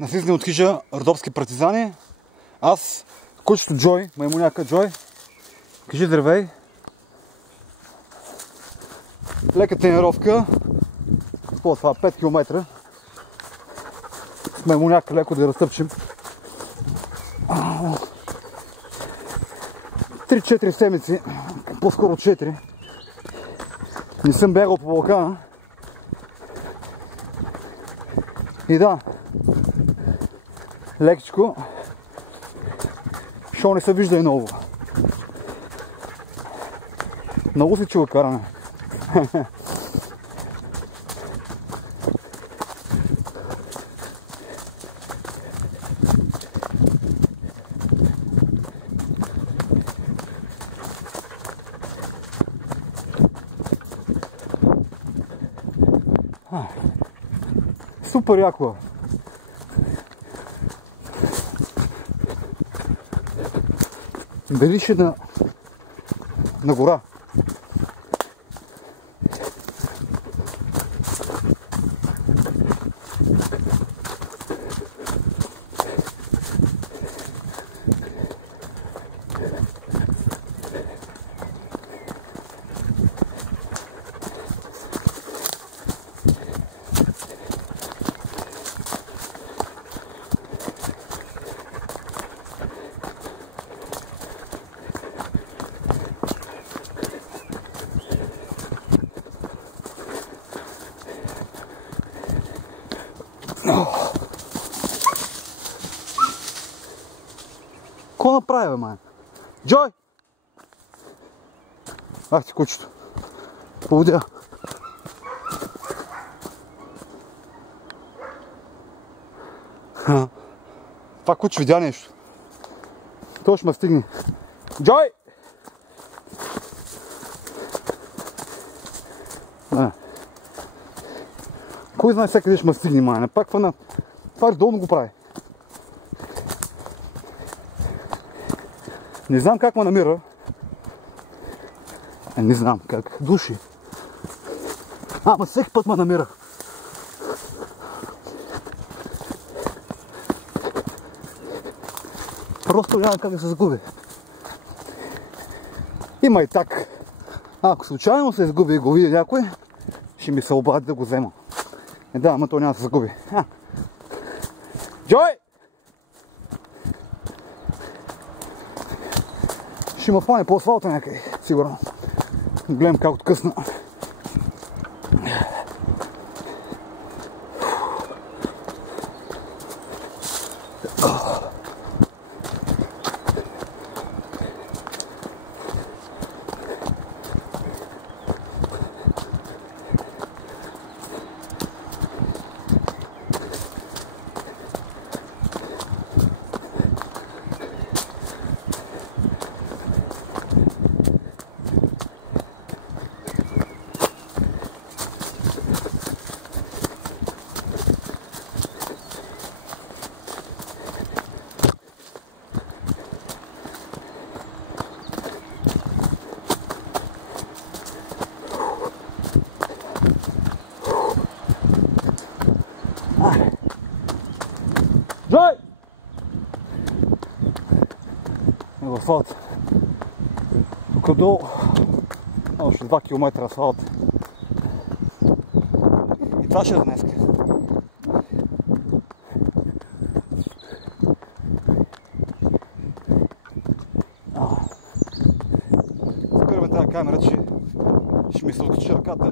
На слизане от хижа Родопски партизани. Аз, кучето Джой, маймуняка Джой. Кажи здравей. Лека тренировка. Какво е това? 5 км. С маймуняка леко да я разтъпчим. 3-4 седмици, по-скоро 4. Не съм бягал по Балкана. И да, лекичко, шо не се вижда и много. Много се чува каране. Супер яко. Белише на гора. Какво направи, бе, май? Джой! Ах ти кучето. Поводя. Това куче видя нещо. Той ще ме стигне. Джой! Кой знае всеки къде ще ме стигне, май? Пак това редовно го прави. Не знам как ме намира. Не знам как. Души. Ама всеки път ме намира. Просто няма как да се загуби. Има и так. Ако случайно се изгуби и го види някой, ще ми се обади да го взема. Да, ама то няма да се загуби. Джой! Ще ме фане по асфалта някъде, сигурно. Гледам как откъсна. Джой! Ево асфалт. Тук долу още 2 км асфалт. И това ще е днеска. Спираме тази камера, че ще ми се откачи ръката.